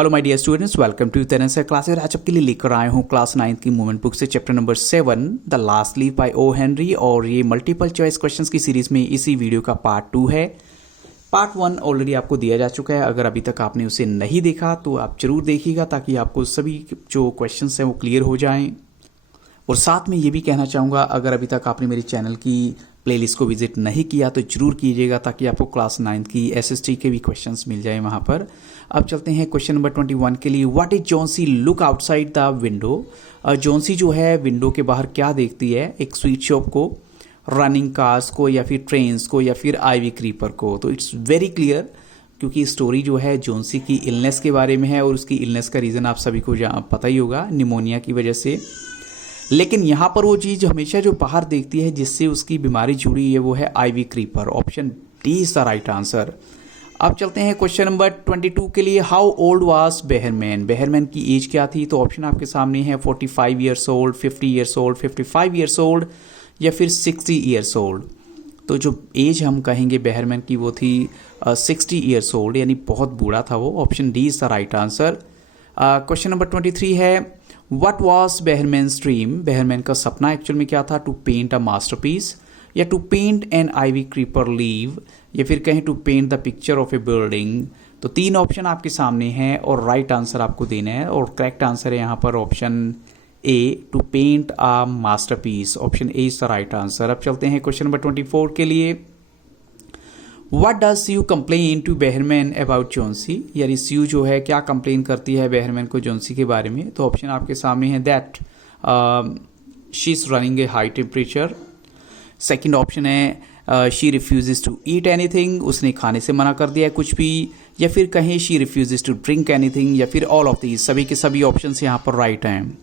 Hello my dear students, welcome to Terence class. और आज आपके लिए लेकर आए हूँ क्लास 9 की मूवमेंट बुक से chapter number 7 the last leaf by O Henry. और ये मल्टीपल चॉइस क्वेश्चंस की सीरीज में इसी वीडियो का पार्ट 2 है। पार्ट 1 ऑलरेडी आपको दिया जा चुका है। अगर अभी तक आपने उसे नहीं देखा तो आप जरूर देखिएगा ताकि आपको सभी जो क्वेश्चंस हैं वो क्लियर हो जाएं। और साथ में ये भी कहना चाहूँगा, अगर अभी तक आपने मेरे चैनल की प्लेलिस्ट को विजिट नहीं किया तो जरूर कीजिएगा ताकि आपको क्लास 9 की एसएसटी के भी क्वेश्चंस मिल जाए वहाँ पर। अब चलते हैं क्वेश्चन नंबर 21 के लिए। What is Johnsy look outside the window. Johnsy जो है विंडो के बाहर क्या देखती है? एक स्वीट शॉप को, रनिंग कार्स को, या फिर ट्रेन्स को, या फिर आईवी क्रीपर को। तो इट्स वेरी क्लियर क्योंकि स्टोरी जो है जॉन्सी की इलनेस के बारे में है और उसकी इलनेस का रीज़न आप सभी को पता ही होगा, निमोनिया की वजह से। लेकिन यहाँ पर वो चीज़ हमेशा जो बाहर देखती है जिससे उसकी बीमारी जुड़ी है वो है ivy creeper. Option D is the right answer. अब चलते हैं क्वेश्चन नंबर 22 के लिए। How old was Behrman. Behrman की एज क्या थी? तो ऑप्शन आपके सामने है 45 years old, 50 years old, 55 years old, या फिर 60 ईयर्स ओल्ड। तो जो एज हम कहेंगे बेहरमैन की वो थी 60 ईयर्स ओल्ड, यानी बहुत बूढ़ा था वो। Option D is the right answer. Question number 23 है। What was Behrman's dream? Behrman का सपना एक्चुअल में क्या था? टू पेंट अ मास्टरपीस, या to paint an ivy creeper leaf, या फिर कहें to paint the picture of a building. तो तीन ऑप्शन आपके सामने हैं और राइट आंसर आपको देना है। और करेक्ट आंसर है यहाँ पर option A, to paint a masterpiece. Option A is the right answer. अब चलते हैं क्वेश्चन नंबर 24 के लिए। What does Sue complain to Behrman about Jonesy? यानी Sue जो है क्या कंप्लेन करती है बेहरमैन को जोन्सी के बारे में? तो ऑप्शन आपके सामने है that she is running a high temperature. Second option है she refuses to eat anything, उसने खाने से मना कर दिया है कुछ भी, या फिर कहें she refuses to drink anything, या फिर ऑल ऑफ दीज। सभी के सभी ऑप्शन यहाँ पर राइट हैं।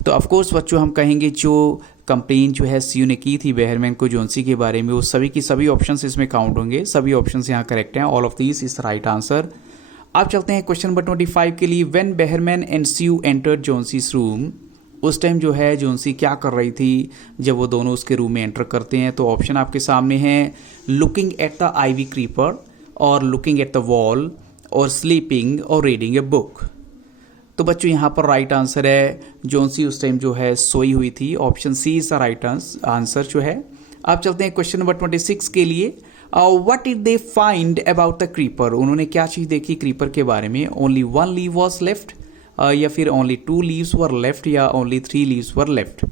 तो ऑफकोर्स बच्चों हम कहेंगे जो कंप्लेन जो है सीयू ने की थी बेहरमैन को जोन्सी के बारे में, वो सभी की सभी ऑप्शंस इसमें काउंट होंगे। सभी ऑप्शंस यहाँ करेक्ट हैं। All of these is right answer. अब चलते हैं क्वेश्चन नंबर 25 के लिए। When Behrman and Sue entered Johnsy's room, उस टाइम जो है जोन्सी क्या कर रही थी जब वो दोनों उसके रूम में एंटर करते हैं? तो ऑप्शन आपके सामने है looking at the ivy creeper, और लुकिंग एट द वॉल, और स्लीपिंग, और रीडिंग ए बुक। तो बच्चों यहाँ पर राइट आंसर है जोन्सी उस टाइम जो है सोई हुई थी। Option C is the right answer जो है। अब चलते हैं क्वेश्चन नंबर 26 के लिए। What did they find about the creeper. उन्होंने क्या चीज़ देखी क्रीपर के बारे में? ओनली 1 लीव वॉज लेफ्ट, या फिर ओनली 2 लीव्स वर लेफ्ट, या ओनली 3 लीव्स वर लेफ्ट।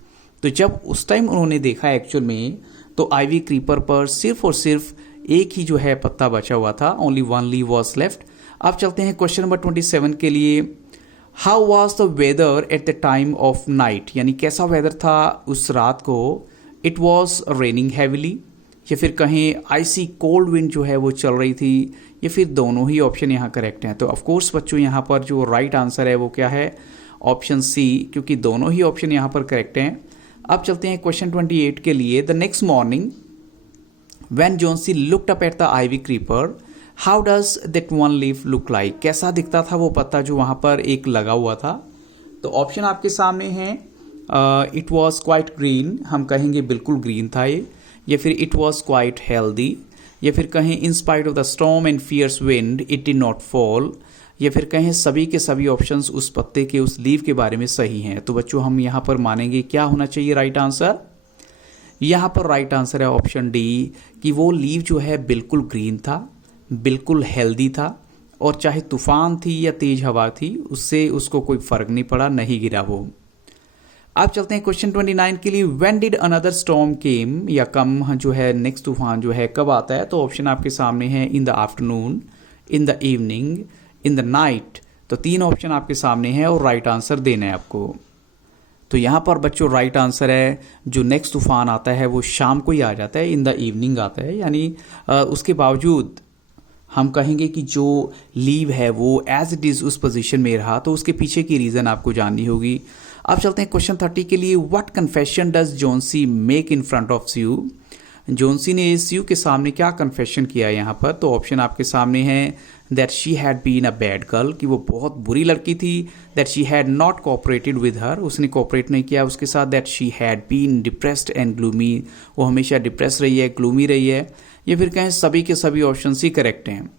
तो जब उस टाइम उन्होंने देखा एक्चुअल में तो आईवी क्रीपर पर सिर्फ और सिर्फ एक ही जो है पत्ता बचा हुआ था। Only 1 leaf was left. अब चलते हैं क्वेश्चन नंबर 27 के लिए। How was the weather at the time of night, यानी कैसा वेदर था उस रात को? इट वॉज रेनिंग हैविली, या फिर कहें आइसी कोल्ड विंड जो है वो चल रही थी, या फिर दोनों ही ऑप्शन यहाँ करेक्ट हैं। तो ऑफकोर्स बच्चों यहाँ पर जो राइट आंसर है वो क्या है? ऑप्शन सी, क्योंकि दोनों ही ऑप्शन यहाँ पर करेक्ट हैं। अब चलते हैं क्वेश्चन 28 के लिए। The next morning when Johnsy looked up at the ivy creeper, how does that one leaf look like. कैसा दिखता था वो पत्ता जो वहाँ पर एक लगा हुआ था? तो ऑप्शन आपके सामने हैं इट वॉज क्वाइट ग्रीन, हम कहेंगे बिल्कुल ग्रीन था ये, या फिर इट वॉज क्वाइट हेल्दी, या फिर कहें in spite of the storm and fierce wind it did not fall, या फिर कहें सभी के सभी ऑप्शंस उस पत्ते के, उस लीव के बारे में सही हैं। तो बच्चों हम यहाँ पर मानेंगे क्या होना चाहिए राइट आंसर? यहाँ पर राइट आंसर है ऑप्शन डी, कि वो लीव जो है बिल्कुल ग्रीन था, बिल्कुल हेल्दी था, और चाहे तूफान थी या तेज हवा थी उससे उसको कोई फर्क नहीं पड़ा, नहीं गिरा वो। अब चलते हैं क्वेश्चन 29 के लिए। व्हेन डिड अनदर स्टॉर्म केम, या कम जो है नेक्स्ट तूफान जो है कब आता है? तो ऑप्शन आपके सामने है in the afternoon, in the evening, in the night. तो तीन ऑप्शन आपके सामने हैं और राइट आंसर देना है आपको। तो यहाँ पर बच्चों राइट आंसर है जो नेक्स्ट तूफान आता है वो शाम को ही आ जाता है, इन द इवनिंग आता है। यानी उसके बावजूद हम कहेंगे कि जो लीव है वो एज इट इज़ उस पोजीशन में रहा, तो उसके पीछे की रीज़न आपको जाननी होगी। अब चलते हैं क्वेश्चन 30 के लिए। What confession does Johnsy make in front of Sue. Johnsy ने सीयू के सामने क्या कन्फेशन किया यहाँ पर? तो ऑप्शन आपके सामने है that she had been a bad girl, कि वो बहुत बुरी लड़की थी। That she had not cooperated with her, उसने कोऑपरेट नहीं किया उसके साथ। That she had been depressed and gloomy, वो हमेशा डिप्रेस रही है, ग्लूमी रही है, या फिर कहें सभी के सभी ऑप्शन ही करेक्ट हैं।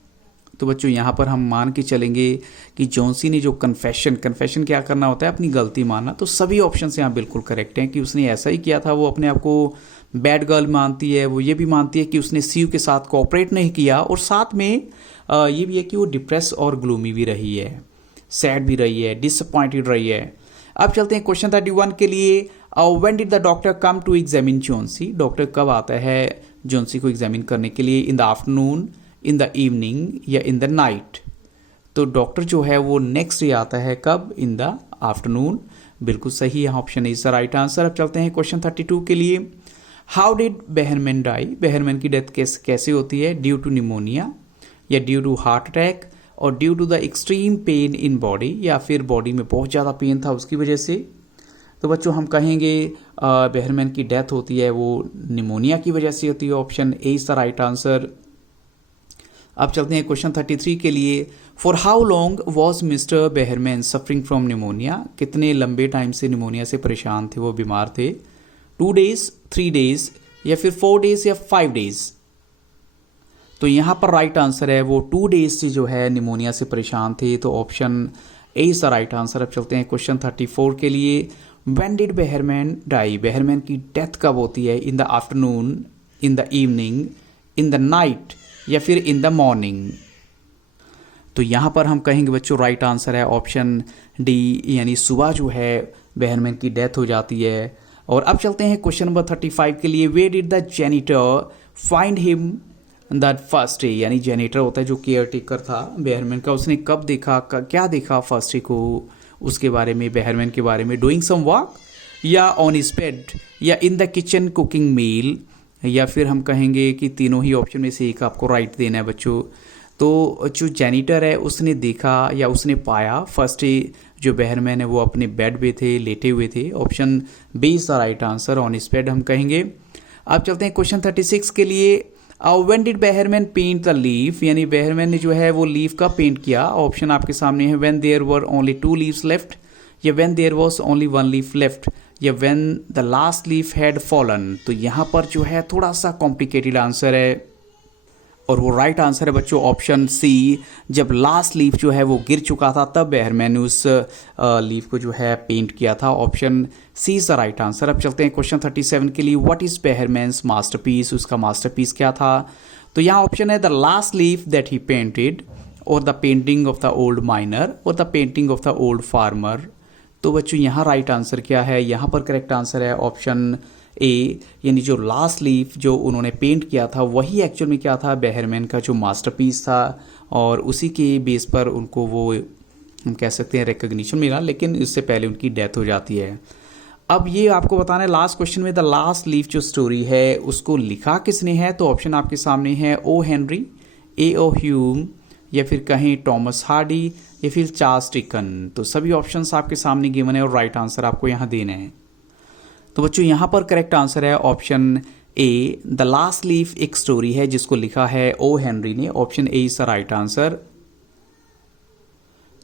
तो बच्चों यहाँ पर हम मान के चलेंगे कि जॉन्सी ने जो कन्फेशन क्या करना होता है, अपनी गलती मानना, तो सभी ऑप्शन यहाँ बिल्कुल करेक्ट हैं कि उसने ऐसा ही किया था। वो अपने आप को बैड गर्ल मानती है, वो ये भी मानती है कि उसने सीयू के साथ कोऑपरेट नहीं किया, और साथ में ये भी है कि वो डिप्रेस और ग्लूमी भी रही है, सैड भी रही है, डिसअपॉइंटेड रही है। अब चलते हैं क्वेश्चन 31 के लिए। When did the doctor come to examine Johnsy? Doctor कब आता है जॉन्सी को एग्जामिन करने के लिए? In the afternoon, in the evening या इन द नाइट? तो डॉक्टर जो है वो नेक्स्ट डे आता है, कब? In the afternoon. बिल्कुल सही है, option is the right answer. अब चलते हैं क्वेश्चन 32 के लिए। How did Behrman die? Behrman की डेथ कैसे होती है? ड्यू टू निमोनिया, या ड्यू टू हार्ट अटैक, और due to the extreme pain in body, या फिर बॉडी में बहुत ज़्यादा पेन था उसकी वजह से? तो बच्चों हम कहेंगे बेहरमैन की डेथ होती है वो निमोनिया की वजह से होती है। Option A is the right answer. अब चलते हैं क्वेश्चन 33 के लिए। For how long was mister Behrman suffering from pneumonia? कितने लंबे टाइम से निमोनिया से परेशान थे, वो बीमार थे? 2 days, 3 days, या फिर 4 days या 5 days? तो यहाँ पर राइट आंसर है वो 2 days से जो है निमोनिया से परेशान थे, तो option A is the right answer. अब चलते हैं क्वेश्चन 34 के लिए। When did Behrman die? Behrman की डेथ कब होती है? In the afternoon, in the evening, in the night, या फिर इन द मॉर्निंग? तो यहाँ पर हम कहेंगे बच्चों राइट आंसर है ऑप्शन डी, यानी सुबह जो है बेहरमैन की डेथ हो जाती है। और अब चलते हैं क्वेश्चन नंबर 35 के लिए। Where did the janitor find him that first day? यानी जेनिटर होता है जो केयर टेकर था बेहरमैन का, उसने कब देखा, क्या देखा फर्स्ट डे को उसके बारे में, बेहरमैन के बारे में? डूइंग सम वर्क, या ऑन हिज बेड, या इन द किचन कुकिंग मील, या फिर हम कहेंगे कि तीनों ही ऑप्शन में से एक आपको राइट देना है बच्चों। तो जो जेनिटर है उसने देखा या उसने पाया फर्स्ट डे जो बेहरमैन है वो अपने बेड पे थे, लेटे हुए थे। Option B is the right answer, on his bed हम कहेंगे। अब चलते हैं क्वेश्चन 36 के लिए। When did Behrman paint the leaf? यानी बेहरमैन ने जो है वो लीफ का पेंट किया। ऑप्शन आपके सामने है when there were only 2 leaves left, या when there was only 1 leaf left, या when the last leaf had fallen? तो यहाँ पर जो है थोड़ा सा कॉम्प्लिकेटेड आंसर है, और वो राइट आंसर है बच्चों ऑप्शन सी। जब लास्ट लीफ जो है वो गिर चुका था तब बेहरमैन ने उस लीफ को जो है पेंट किया था। Option C is the right answer. अब चलते हैं क्वेश्चन 37 के लिए। What is Behrman's masterpiece? उसका मास्टरपीस क्या था? तो यहाँ ऑप्शन है the last leaf that he painted, और the painting of the old miner, और the painting of the old farmer. तो बच्चों यहाँ राइट आंसर क्या है? यहाँ पर करेक्ट आंसर है ऑप्शन ए, यानी जो लास्ट लीफ जो उन्होंने पेंट किया था वही एक्चुअल में क्या था? बेहरमैन का जो मास्टरपीस था, और उसी के बेस पर उनको वो हम कह सकते हैं रिकग्निशन मिला, लेकिन इससे पहले उनकी डेथ हो जाती है। अब ये आपको बताना है लास्ट क्वेश्चन में द लास्ट लीफ जो स्टोरी है उसको लिखा किसने है? तो ऑप्शन आपके सामने है ओ हेनरी, ए ओ ह्यूम, या फिर कहें टॉमस हार्डी, या फिर चार्ल्स डिकन। तो सभी ऑप्शंस आपके सामने गिवन है और राइट आंसर आपको यहाँ देना है। तो बच्चों यहाँ पर करेक्ट आंसर है option A, the last leaf एक स्टोरी है जिसको लिखा है ओ हेनरी ने। Option A is the right answer.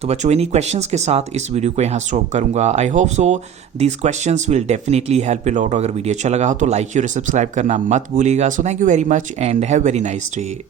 तो बच्चों इन्हीं क्वेश्चंस के साथ इस वीडियो को यहाँ स्टॉप करूंगा। I hope so these questions will definitely help you lot. अगर वीडियो अच्छा लगा हो तो लाइक और सब्सक्राइब करना मत भूलिएगा। So thank you very much and have very nice day.